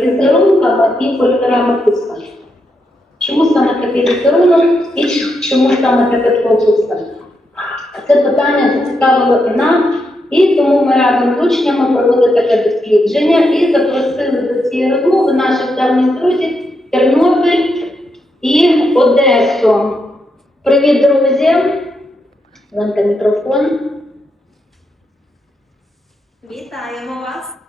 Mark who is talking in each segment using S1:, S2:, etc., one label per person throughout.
S1: візерунками і кольорами писанки. Чому саме такий візерунок і чому саме таке тло? Це питання зацікавило і нам, і тому ми разом з учнями провели таке дослідження і запросили до цієї розмови наших давніх друзів Тернопіль і Одесу. Привіт, друзі! Ленка, мікрофон.
S2: Вітаємо вас!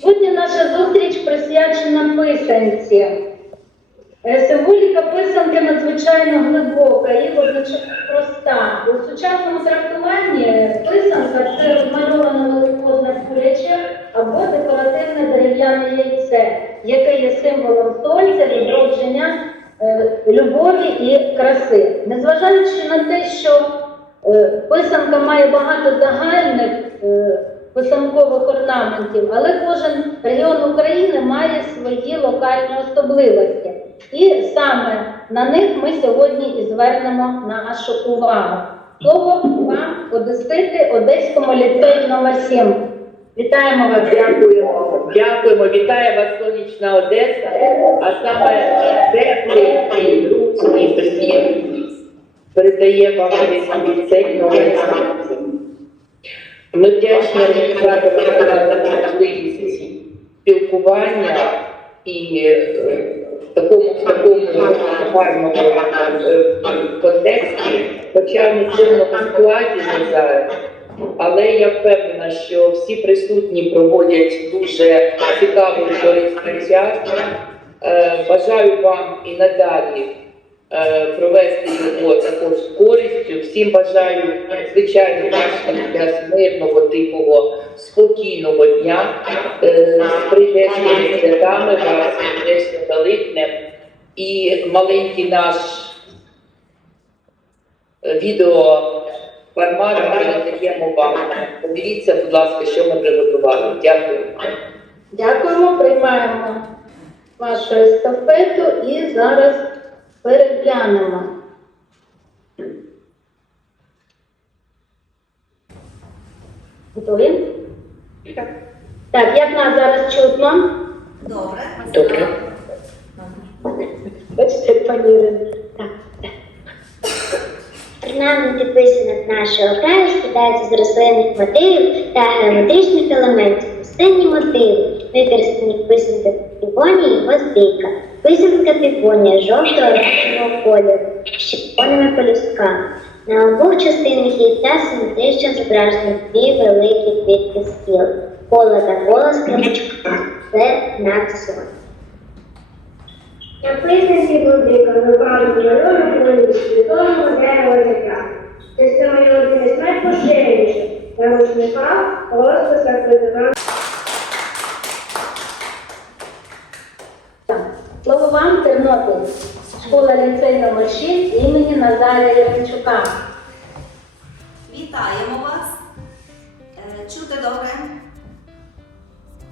S1: Сьогодні наша зустріч присвячена писанці. Е, Символіка писанки надзвичайно глибока і водночас проста. У сучасному трактуванні писанка це розмальоване великодне куряче або декоративне дерев'яне яйце, яке є символом сонця, відродження, е, любові і краси. Незважаючи на те, що е, писанка має багато загальних е, писанкових орнаментів, але кожен регіон України має свої локальні особливості. І саме на них ми сьогодні і звернемо нашу увагу. Слово вам, Одесити, Одеському ліцею номер 7. Вітаємо вас!
S3: Дякуємо, дякуємо. Вітає вас сонячна Одеса, а саме теплий і приємний передає вам ліцей номер 7. Ми вдячні за можливість спілкування і е, в такому в такому гарному е, контексті, хоча в цьому складі зараз. Але я впевнена, що всі присутні проводять дуже цікавий корисний час. Е, Бажаю вам і надалі провести його також з користю. Всім бажаю, звичайно, час мирного, тихого, спокійного дня е, з прийдешніми святами вас, прийдешнім Великнем. І маленький наш е, відео формат передаємо вам. Подивіться, будь ласка, що ми приготували. Дякую.
S1: Дякуємо, приймаємо вашу естафету і зараз переглянемо. Готові? Так, як нас зараз чутно?
S2: Добре.
S3: Добре.
S1: Бачите, пані Ірина. Так.
S4: Орнаменти писанок нашого краю складаються з рослинних мотивів та геометричних елементів. Основні мотиви використані в писанках півонії гвоздика, писанка півонія жовтого оранжевого кольору з червоними пелюстками. На обох частинах яйця симетрично зображені дві великі квітки скіл, кола та кола з кримочками. Це знак сонця.
S5: На писанці будинка випали малюнок на світового дерева життя. Це саме один із найпоширеніших на рушниках, розписах визивав.
S1: Слово вам, Тернопіль, школа ліцей номер 6 імені Назарія Яремчука.
S2: Вітаємо вас! Е, Чути добре?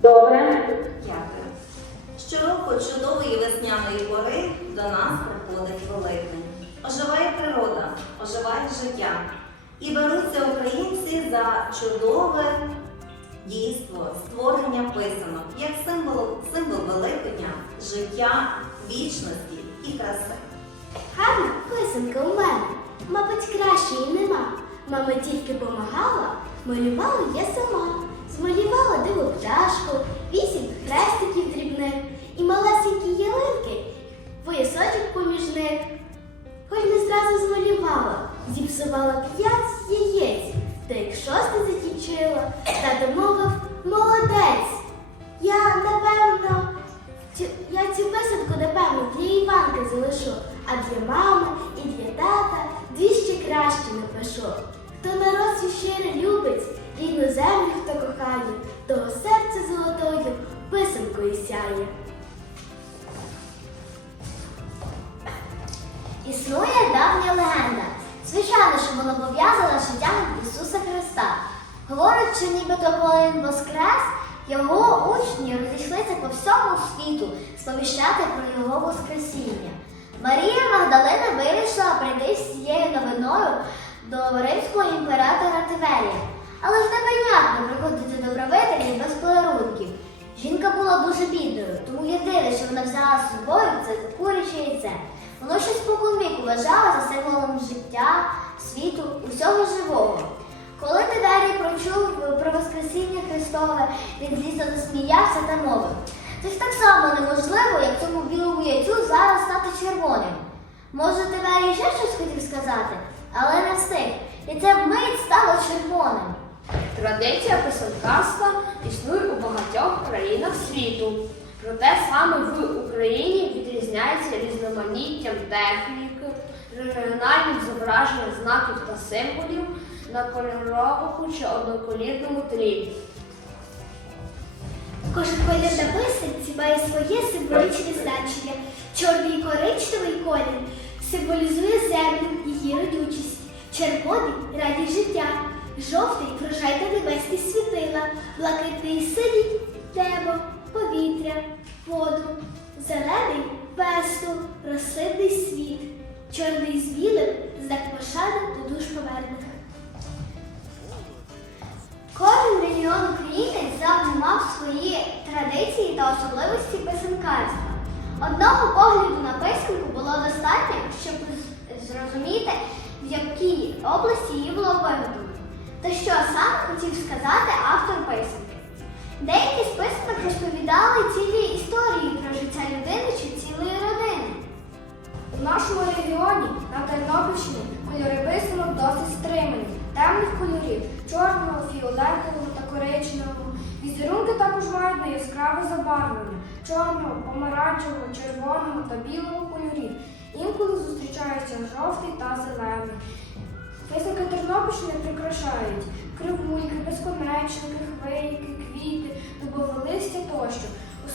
S1: Добре.
S2: Дякую. Щороку чудової весняної пори до нас приходить Великдень. Оживає природа, оживає життя. І беруться українці за чудове дійство створення писанок як символ, символ Великодня, життя, вічності і краси.
S6: Гарна писанка у мене, мабуть, кращої нема. Мама тільки помагала, малювала я сама. Змалювала диву пташку, вісім хрестиків дрібних і малесенькі ялинки, поясочок поміж них. Хоч не зразу змалювала, зіпсувала п'ять та як шосте закінчила, тато мовив молодець. Я, напевно, я цю писанку, напевно, для Іванки залишу, а для мами і для тата дві ще краще напишу. Хто народ щиро любить, рідну землю хто кохає, того серце золотою писанкою сяє.
S7: Існує давня легенда. Звичайно, що вона пов'язана з життям Ісуса Христа. Говорять, що нібито коли він воскрес, його учні розійшлися по всьому світу сповіщати про його Воскресіння. Марія Магдалина вирішила прийти з цією новиною до римського імператора Тиверія. Але ж непонятно приходити до правителів без подарунків. Жінка була дуже бідною, тому єдине, що вона взяла з собою, це куряче яйце. Воно ще споконвіку вважало за символом життя, світу, усього живого. Коли Тидарій прочув про Воскресіння Христове, він злісно засміявся та мовив. Це ж так само неможливо, як цьому білому яйцю зараз стати червоним. Може, Тидарій ще щось хотів сказати, але не встиг. І це вмить стало червоним.
S8: Традиція писанкарства існує у багатьох країнах світу. Проте саме в Україні відрізняється різноманіттям техніки, регіональних зображень знаків та символів на кольоровому чи одноколірному тлі.
S6: Кожен колір на писанці має своє символічне значення. Чорний коричневий колір символізує землю, її родючість, червоний радість життя, жовтий врожай та небесні світила, блакитний синій небо, повітря, воду, зелений песту, розсидний світ, чорний з білим знак пошани до душ померлих.
S7: Кожен регіон України завжди мав свої традиції та особливості писанкарства. Одного погляду на писанку було достатньо, щоб зрозуміти, в якій області її було виготовлено. Та що саме хотів сказати автор писанки. Деякі з писанок розповідали цілі історії
S8: У нашому регіоні на Тернопільщині кольори писанок досить стримані, темних кольорів чорного, фіолетового та коричневого. Візерунки також мають яскраве забарвлення чорного, помаранчевого, червоного та білого кольорів. Інколи зустрічаються жовтий та зелений. Писанки Тернопільщини прикрашають кривульки, безконечники, хвильки, квіти, дубове листя тощо.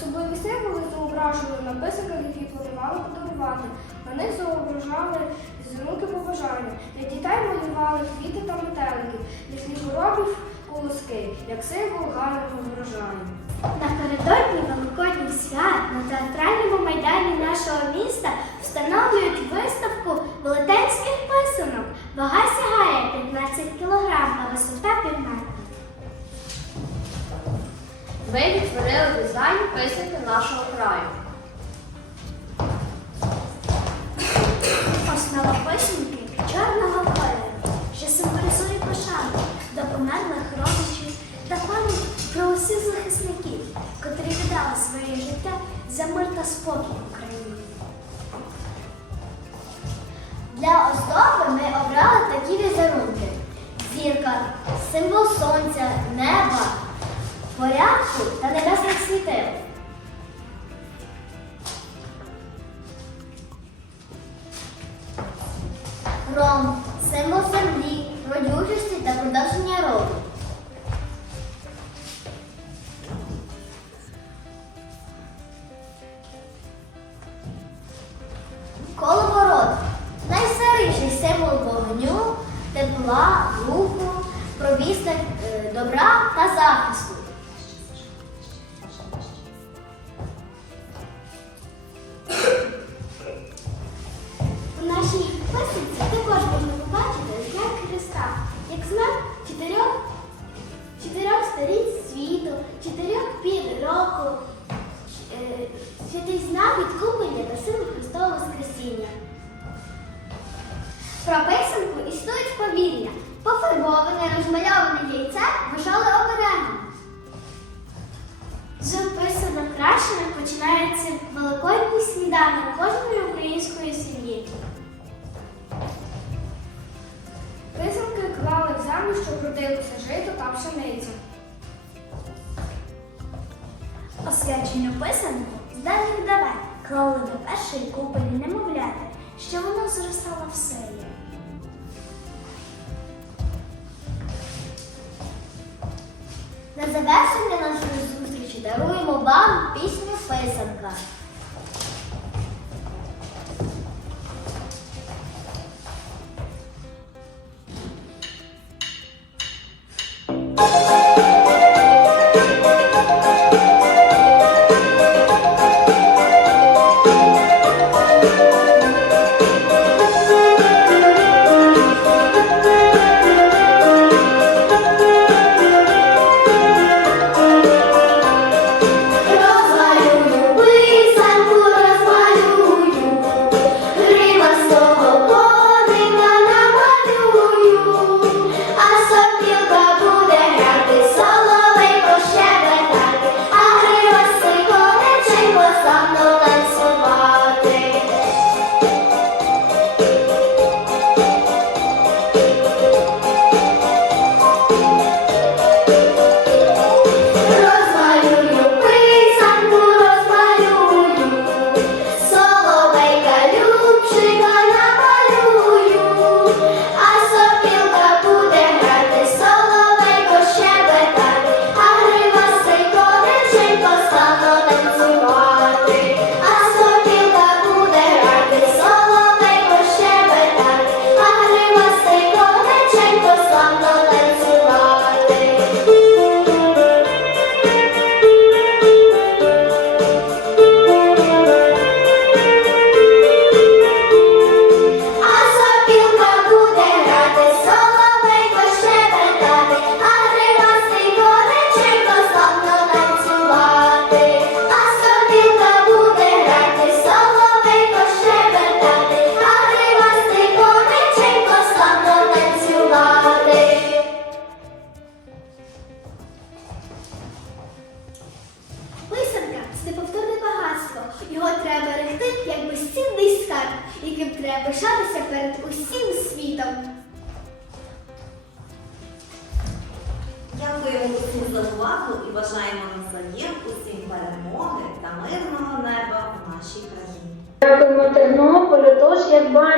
S8: Особливі символи зображували на писанках, які планували подарувати. На них зображали зірунки побажання. Для дітей малювали квіти та метелики, для хліборобів колоски, як символ гарного врожаю.
S6: Напередодні великодні свят на театральному майдані нашого міста встановлюють виставку велетенських писанок. Вага сягає 15 кг, а висота 15.
S8: Ви відтворили дизайн писанки нашого краю.
S6: Основа писанки чорного кольору, що символізує пошану до померлих родичів та пам'ять про усіх захисників, котрі віддали своє життя за мир та спокій.
S7: Порядку та небесних світил. Ром символ землі, родючості та продовження роду.
S6: Першої купелі немовляти, що воно зростало в селі.
S7: На завершення нашої зустрічі даруємо вам пісню Писанка.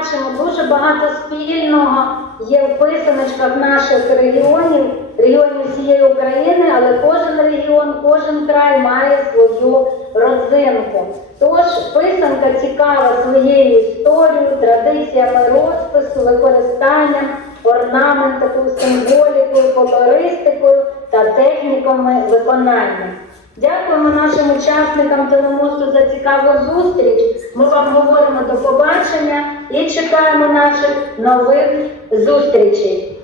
S1: Бачимо, дуже багато спільного є в писаночках наших регіонів, регіонів всієї України, але кожен регіон, кожен край має свою родзинку. Тож писанка цікава своєю історією, традиціями розпису, використанням орнаментику, символікою, колористикою та техніками виконання. Дякуємо нашим учасникам телемосту за цікаву зустріч. Ми вам говоримо до і чекаємо наших нових зустрічей.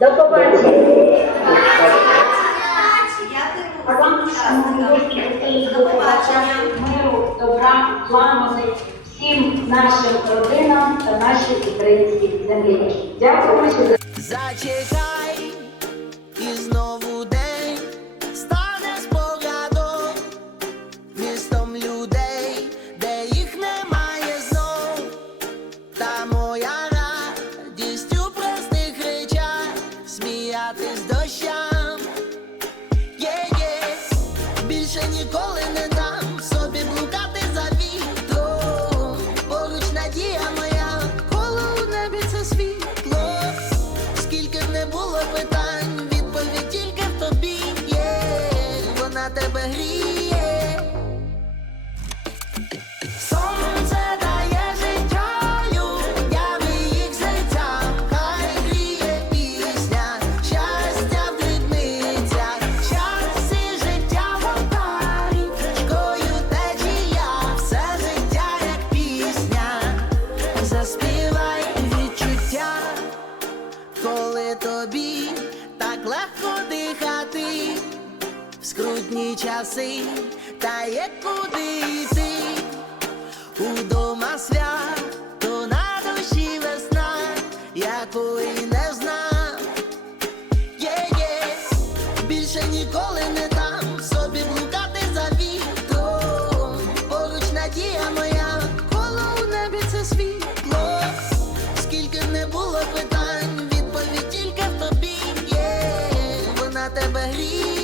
S1: До побачення. А вам
S2: Дякуємо. До побачення.
S1: миру, добра, всім нашим родинам та нашій українській землі. Дякуємо,
S9: трудні часи, та є куди йти, удома свят то на душі весна, якої не знав, є, є, більше ніколи не там собі блукати за вітром, поруч надія моя, коло у небі це світло, скільки не було питань, відповідь тільки в тобі, є, вона тебе гріє.